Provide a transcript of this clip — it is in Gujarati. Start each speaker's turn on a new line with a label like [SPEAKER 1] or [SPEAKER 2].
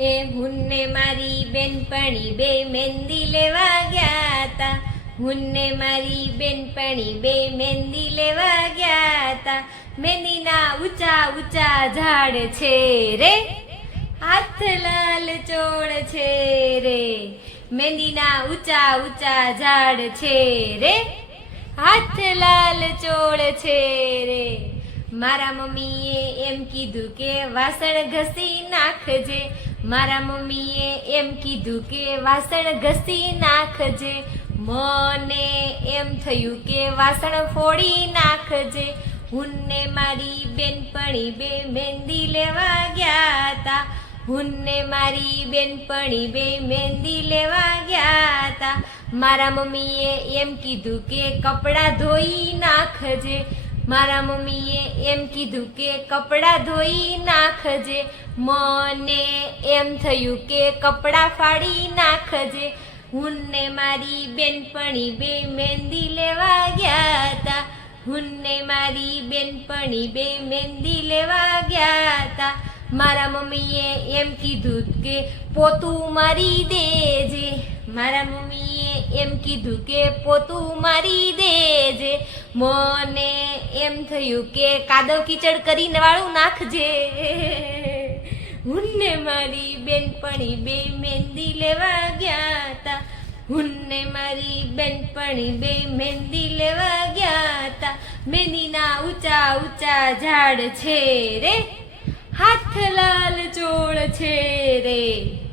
[SPEAKER 1] એ હુન્ને મારી બેનપણી બે મહેંદી લેવા ગયા હતા હુન્ને મારી બેનપણી બે મહેંદી લેવા ગયા હતા મહેંદીના ઊંચા ઊંચા ઝાડ છે રે. હાથ લાલ ચોળ છે રે. મહેંદીના ઊંચા ઊંચા ઝાડ છે રે. હાથ લાલ ચોળ છે રે. મારા મમ્મીએ એમ કીધું કે વાસણ ઘસી નાખજે. મારા મમ્મીએ એમ કીધું કે વાસણ ઘસી નાખજે. મને એમ થયું કે વાસણ ફોડી નાખજે. હુંને મારી બેનપણી બે મહેંદી લેવા ગયા હતા. હુંને મારી બેનપણી બે મહેંદી લેવા ગયા હતા. મારા મમ્મીએ એમ કીધું કે કપડાં ધોઈ નાખજે. મારા મમ્મીએ એમ કીધું કે કપડાં ધોઈ નાખજે. મને એમ થયું કે કપડાં ફાડી નાખજે. હુંને મારી બેનપણી બે મહેંદી લેવા ગયા હતા. હુંને મારી બેનપણી બે મહેંદી લેવા ગયા હતા. મારા મમ્મીએ એમ કીધું કે પોતું મારી દેજે. મારા મમ્મીએ એમ કીધું કે, પોતું મારી દેજે મને એમ થયું કે, કાદવ કીચડ કરીને વાળું નાખજે. હુન્ને મારી બેનપણી બે મહેંદી લેવા ગયા તા. હુન્ને મારી બેનપણી બે મહેંદી લેવા ગયા તા. મહેંદીના ઊંચા ઊંચા ઝાડ છે રે. હાથ લાલ ચોળ છે રે.